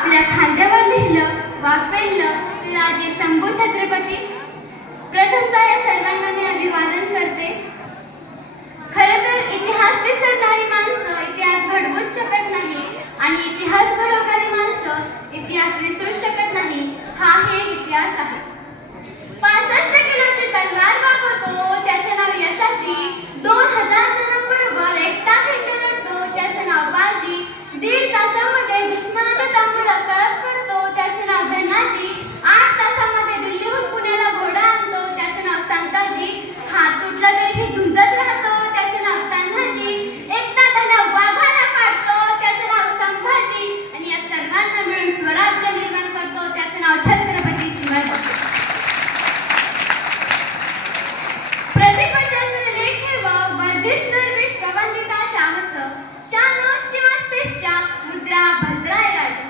आपल्या खांद्यावर लिहिलं वा पेरलं ते राजे शंभू छत्रपती. प्रथमतः या सर्वांना मी अभिवादन करते. खरं तर इतिहास विसरणारी माणसं इतिहास घडवूच शकत नाही आणि इतिहास घडवणारी माणसं इतिहास विसरू शकत नाही. हा हे इतिहास आहे. 65 किलोची तलवार वागवतो त्याचं नाव यशाची. 2000 जणांबरोबर एकटा खिंड लढतो त्याचं नाव बाजी. 1.5 तासामध्ये दुश्मनाच्या तंबूला कळप करतो त्याचं नाव धनाजी. 8 तासामध्ये दिल्लीहून पुण्याला घोडा आणतो त्याचं नाव संताजी. हात तुटला तरीही झुंजत राहतो त्याचं नाव तान्हाजी. एकटा धना वाघाला काढतो त्याचं नाव संभाजी. आणि या सर्वांना मिळून स्वराज्य निर्माण करतो त्याचं नाव छत्रपती शिवाजी. प्रतिपचंद्र लेखे व वर्धिष्ठ विश्ववंदिता साहस शानो शिवस्तिष्या मुद्रा भद्राय राजा.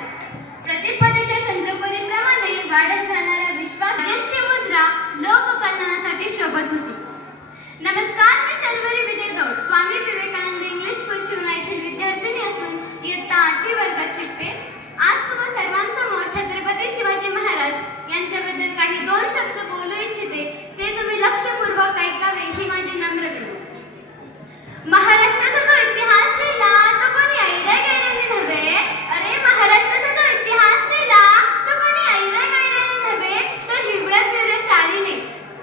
प्रतिपदेच्या चंद्रकोरीप्रमाणे वाढत जाणाऱ्या विश्वासाची मुद्रा लोककल्याणासाठी शोभत होती. नमस्कार, मी शर्वरी विजय दौड, स्वामी विवेकानंद इंग्लिश स्कूल शिवना येथील विद्यार्थिनी असून इयत्ता 8वी वर्गात शिकते. आज तुम्हा सर्वांसमोर छत्रपती शिवाजी महाराज यांच्याबद्दल काही 2 शब्द बोलू इच्छिते. ते तुम्ही लक्षपूर्वक ऐकावे ही माझी नम्र विनंती. महाराष्ट्राचा जो इतिहास लिहिला तो कोणी ऐरागैराने नव्हे. अरे महाराष्ट्राचा जो इतिहास लिहिला तो कोणी ऐरागैराने नव्हे तर हिरव्या पिवळ्या शालीने,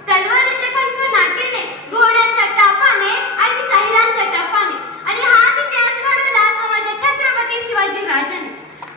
तलवारीच्या खणखणाटीने, घोड्याच्या टापाने आणि शाहिरांच्या टपाने. आणि हा इतिहास घडवला तो माझ्या छत्रपती शिवाजी राजाने.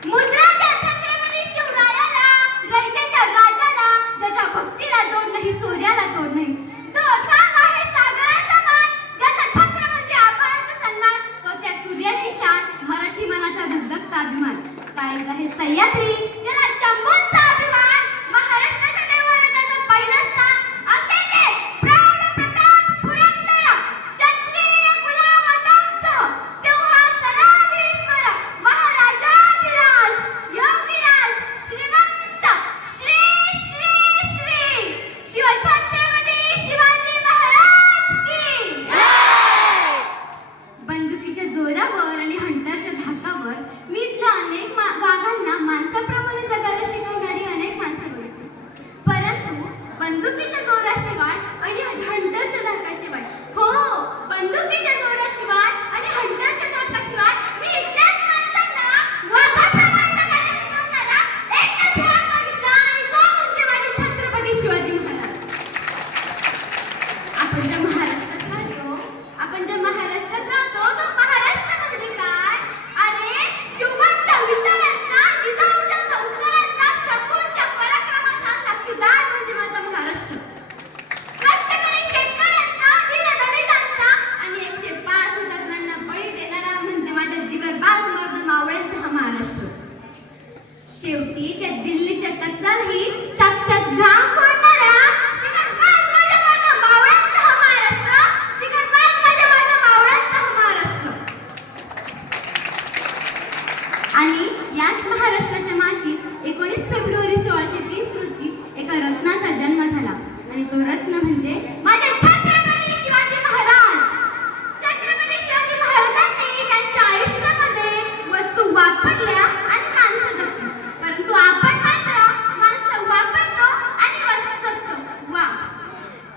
मुद्रा त्या छत्रपती शिवरायाला, रयतेच्या राजाला, ज्याच्या भक्तीला जोड नाही, सूर्याला तोड नाही, जो अथांग आहे सागरासमान, ज्याचा छत्र म्हणजे आपणाचा सन्मान, तो त्या सूर्याची शान, मराठी मनाचा धगधगता अभिमान. काय आहे सह्याद्री, ज्याला शंभूंचा अभिमान, महाराष्ट्राच्या देवाला त्याचं पहिलं स्थान. असे ते प्रौढ प्रताप पुरंदर, क्षत्रिय कुलावतांसह सिंहासनाधीश्वर, महाराजाधिराज, योगीराज, श्रीमंत, श्री श्री श्री शिवछत्रपती शिवाजी महाराज की जय. बंदुकीच्या जोरावर आणि हंटरच्या धाकावर मी इथल्या अनेक वाघांना माणसाप्रमाणे जगायला शिकवणारी अनेक माणसं बघितली. परंतु बंदुकीच्या जोराशिवाय आणि हंटरच्या धाकाशिवाय, हो बंदुकीच्या जोराशिवाय आणि हंटरच्या धाकाशिवाय मी इथल्याच माणसांना वाघाप्रमाणे जगायला शिकवणारा एकच वाघ बघितला आणि तो म्हणजे माझे छत्रपती शिवाजी महाराज. आपण ज्या महाराष्ट्रात राहतो तो महाराष्ट्र म्हणजे काय? अरे शिवबांच्या विचारांचा, जिजाऊंच्या संस्कारांचा, शत्रूंच्या पराक्रमाचा साक्षीदार म्हणजे माझा महाराष्ट्र. कष्टकरी शेतकऱ्यांचा, दलितांचा आणि 105 हुतात्म्यांना बळी देणारा म्हणजे माझ्या जिगरबाज मर्द मावळ्यांचा हा महाराष्ट्र. शेवटी त्या दिल्लीच्या तख्तालाही साक्षात घाम फोडणारा जिगरबाज माझ्या मर्द मावळ्यांचा हा महाराष्ट्र. जिगरबाज माझ्या मर्द मावळ्यांचा हा महाराष्ट्र. आणि याच महाराष्ट्राच्या मातीत 19 फेब्रुवारी 1630 रोजी एका रत्नाचा जन्म झाला आणि तो रत्न म्हणजे माझे छत्रपती शिवाजी महाराज. छत्रपती शिवाजी महाराजांनी त्यांच्या आयुष्यामध्ये वस्तू वापरल्या आणि माणसं जगली, परंतु आपण मात्र माणसं वापरतो आणि वस्तू जगतो. वा,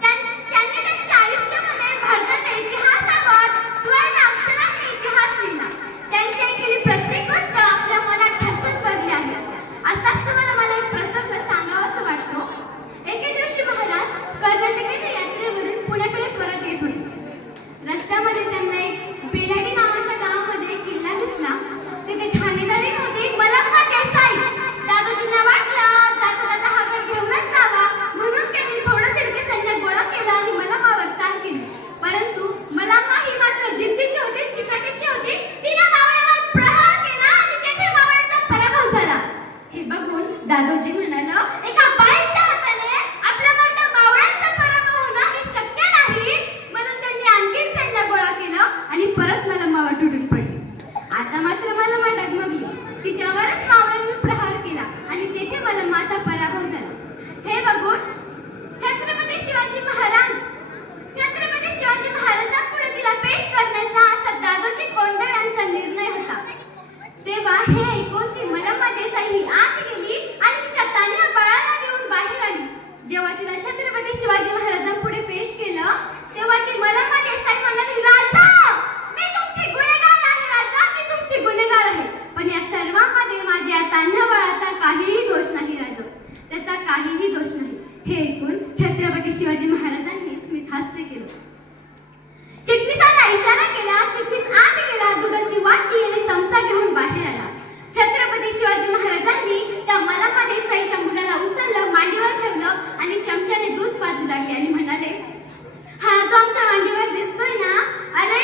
त्यांनी त्यांच्या आयुष्यामध्ये भारताच्या इतिहासावर स्वर्ण अक्षरांनी इतिहास लिहिला. त्यांच्या केली प्रत्येक गोष्ट आपल्या मनात ठसून भरली आहे. असाच तुम्हाला मला एक प्रसंग सांगावासा वाटतो. एके दिवशी महाराज कर्नाटकेच्या यात्रेवरून पुण्याकडे परत येत होते. रस्त्यामध्ये त्यांना एक बेलाडी नावाच्या गावामध्ये एक किल्ला दिसला. तिथे ठाणेदारी होती मलंगा देसाई. दादोजींना वाटलं जाता जाता हा गड घेऊनच जावा, म्हणून त्यांनी थोडं तिडके सैन्य गोळा केला आणि मलंगावर चाल केली. परंतु मलंगा ही मात्र जिद्दीची होती, चिकाटीची होती. तिने मावळ्यावर प्रहार केला आणि तेथे मावळ्याचा पराभव झाला. हे बघून दादोजी म्हणाला, एका बाईच्या हाताने आपल्या मर्द मावळ्यांचा पराभव होणं हे शक्य नाही. म्हणून त्यांनी आणखी सैन्य गोळा केलं आणि परत मलंगावर तुटून पडली. आता मात्र मलंगा डगमगली. तिच्यावरच मावळ्यांनी प्रहार केला आणि तेथे मलंगाचा पराभव झाला. हे बघून छत्रपती शिवाजी महाराजांपुढे तिला पेश करण्याचा असा दादोजी कोंडदेव यांचा निर्णय होता. तेव्हा हे ऐकून ती मलंगा देसाई शिवाजी महाराजांनी स्मित हास्य केलं. चिटणीसाला इशारा केला. चिटणीस आत गेला. दुधाची वाटी आणि चमचा घेऊन बाहेर आला. छत्रपती शिवाजी महाराजांनी त्या मलापा देसाईच्या मुलाला उचललं, मांडीवर ठेवलं आणि चमच्याने दूध पाजू लागले आणि म्हणाले, हा जो आमच्या मांडीवर दिसतोय ना, अरे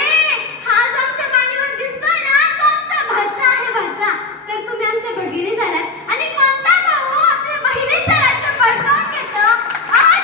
हा जो आमच्या मांडीवर दिसतोय ना, तो आमचा भाचा आहे, भाचा. तर तुम्ही आमच्या भगिनी झालात आणि कोणता भाऊ आपल्या बहिणीचं राज्य पडकावून घेतो?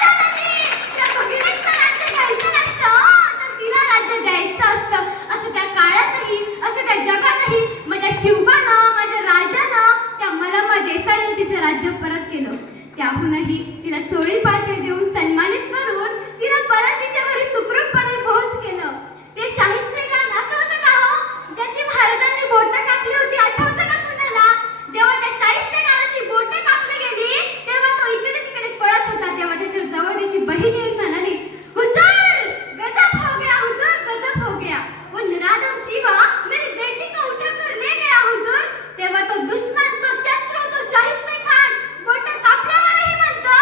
दादाजी, त्या भगिनीचं राज्य घ्यायचं नसतं, तर तिला राज्य द्यायचं असतं. असं त्या काळातही, असं त्या जगातही माझ्या शिवबानं, माझ्या राजानं त्या मलापा देसाईने तिचं राज्य परत केलं. त्याहूनही तिला चोळी पाठ्य देऊन सन्मानित करून तिला परत तिच्या घरी सुखरूपपणे पोहोच केलं. ते शाहिस्ते खान आठवतं का हो, ज्याची महाराजांनी बोटं कापली होती? आठवतं का कुणाला? जेव्हा त्या शाहिस्ते खानाची बोटं कापली गेली तेव्हा तो इकडे तिकडे पळत होता. तेव्हा त्याच्या जवळ त्याची बहीण येऊन म्हणाली, हुजूर गजब हो गया, हुजूर गजब हो गया. वो नराधम शिवा मेरी बेटी को उठाकर ले गया हुजूर. तेव्हा तो दुश्मन, तो शत्रु, तो शाहिस्ते खान बोटं कापल्यावरही म्हणतो,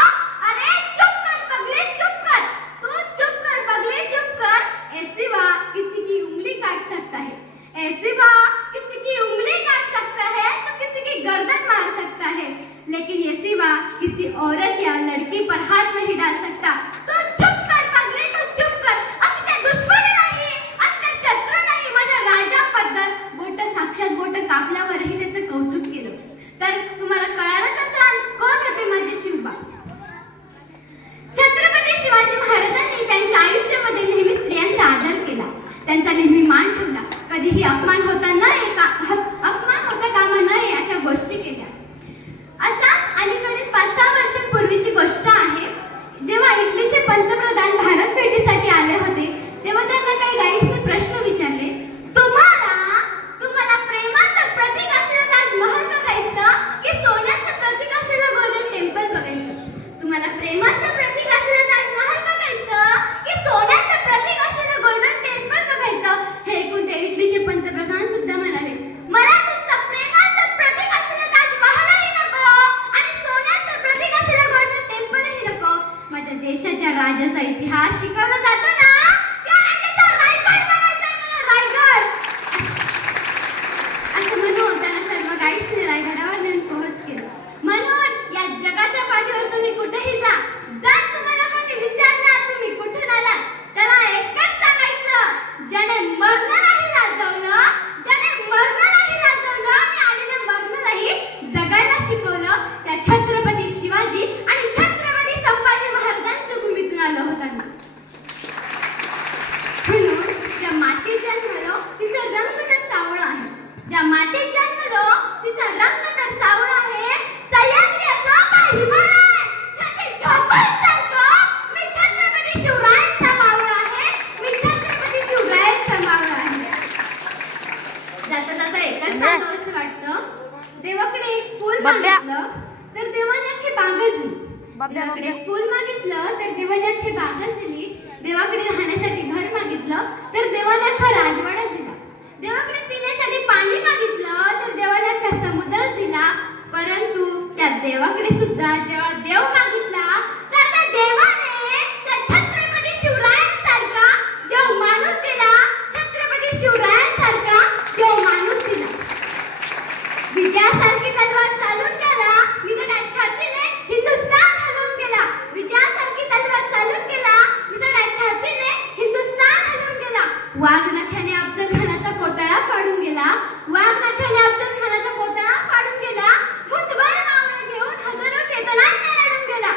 अरे चुप कर पगले, चुप कर, तू चुप कर पगले, चुप कर. ऐसे वा किसी की उंगली काट सकता है, ऐसे वा किसी की उंगली काट सकता है तो किसी की गर्दन मार सकता है, लेकिन ये सिवा किसी औरत या लड़की पर हाथ नहीं डाल सकता. तो चुप कर पगले, तो चुप कर. असं त्या दुश्मन नाही, असं त्या शत्रू नाही, माझ्या राजाबद्दल बोटं, साक्षात बोटं कापल्यावरही त्याचं कौतुक केलं. तर तुम्हाला कळालंच असेल कोण होते माझे शिवबा. छत्रपती शिवाजी महाराजांनी त्यांच्या आयुष्यामध्ये नेहमी स्त्रियांचा आदर केला, त्यांचा नेहमी मान ठेवला. कधीही अपमान होता कामा नये अशा गोष्टी केल्या. असाच अलीकडे 5-6 वर्षांपूर्वीची गोष्ट आहे. जेव्हा इटलीचे पंतप्रधान भारत भेटीसाठी आले होते तेव्हा त्यांना काही गाईड्सने प्रश्न विचारले, तुम्हाला प्रेमाचं प्रतीक असलेलं ताजमहल बघायचं की सोन्याचं प्रतीक असलेलं गोल्डन टेम्पल बघायचं? तुम्हाला प्रेमाचं प्रतीक असलेलं ताजमहल बघायचं की सोन्याचं प्रतीक असलेलं गोल्डन टेम्पल बघायचं? हे ऐकून ते इटलीचे पंतप्रधान सुद्धा म्हणाले, मला तुमचं प्रेमाचं प्रतीक असलेलं ताजमहलही नको आणि सोन्याचं प्रतीक असलेलं गोल्डन टेम्पलही नको. माझ्या देशाच्या राजाचा इतिहास शिकवला जातो ना, त्या राजाचा रायगड बघायचा आहे मला, रायगड. असं म्हणून त्यांना सर्व गाईड्सने रायगडावर नेऊन पोहोच केलं. म्हणून या जगाच्या पाठीवर तुम्ही कुठेही जा, जर तुम्हाला कोणी विचारलं तुम्ही कुठून आलात, त्याला एकच सांगायचं, ज्याने मरण नाही लाजवलं, ज्याने मरण नाही लाजवलं आणि आलेलं मरण नाही जगायला शिकवलं, त्या छत्रपती शिवाजी आणि छत्रपती संभाजी महाराजांच्या भूमीतून आलं होतं. म्हणून ज्या मातीत जन्मलो तिचा रंग तर सावळा आहे, ज्या मातीत जन्मलो तिचा रंग तर सावळा आहे. सह्याद्रीचा का हिमालय छाती ठोकून चालतो, मी छत्रपती शिवरायांचा मावळा आहे, मी छत्रपती शिवरायांचा मावळा आहे. जाता जाता एकच सांगावं असं वाटतं, देवाकडे एक फूल मागितलं तर देवाने अख्खी बागच दिली. देवाकडे एक फूल मागितलं तर देवाने अख्खी बागच दिली. देवाकडे राहण्यासाठी घर मागितलं तर देवाने अख्खा राजवाडाच दिला. देवाकडे पिण्यासाठी पाणी मागितलं तर देवाने अख्खा समुद्रच दिला. परंतु त्या देवाकडे सुद्धा जेव्हा देव मागितला तर त्या देवाने त्या छत्रपती शिवरायांसारखा देव माणूस दिला. छत्रपती शिवरायांसारखा देव माणूस दिला. विजयासारखी तलवार चालून गेला, मी तर त्या छातीने हिंदुस्तान हलवून गेला. विजयासारखी तलवार चालून गेला, मी तर त्या छातीने हिंदुस्तान हलवून गेला. वाघ नख्याने अफजल खानाचा कोतळा फाडून गेला, वाघ नख्याने अफजल खानाचा कोतळा फाडून गेला. मुठभर मावळे घेऊन हजारो शेतनांना लढून गेला.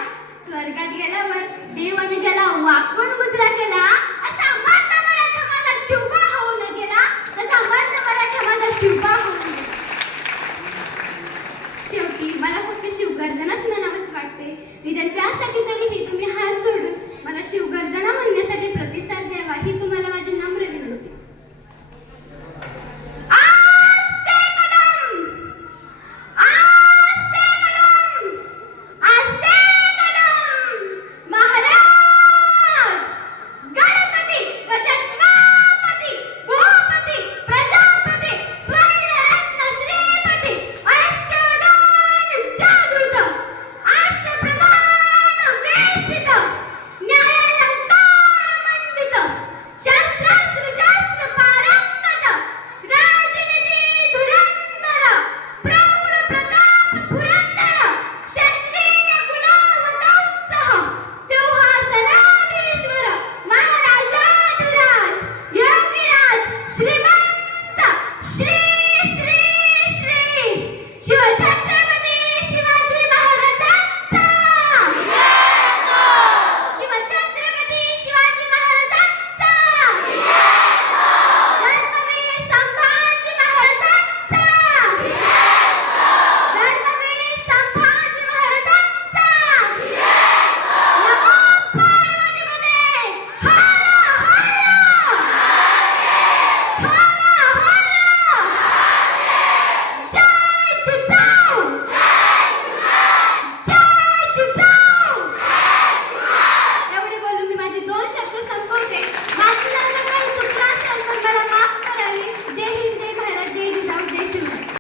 स्वर्गात गेल्यावर देवाने ज्याला वाकून मुजरा केला, असा मर्द मराठा माझा शिवबा होऊन गेला, तसा मर्द मराठा माझा शिवबा होऊन गेला. शेवटी मला फक्त शिवगर्जनाच म्हणावंच वाटते. निदान त्यासाठी तरीही तुम्ही हात जोडून मला शिवगर्जना म्हणण्यासाठी प्रतिसाद द्यावा ही तुम्हाला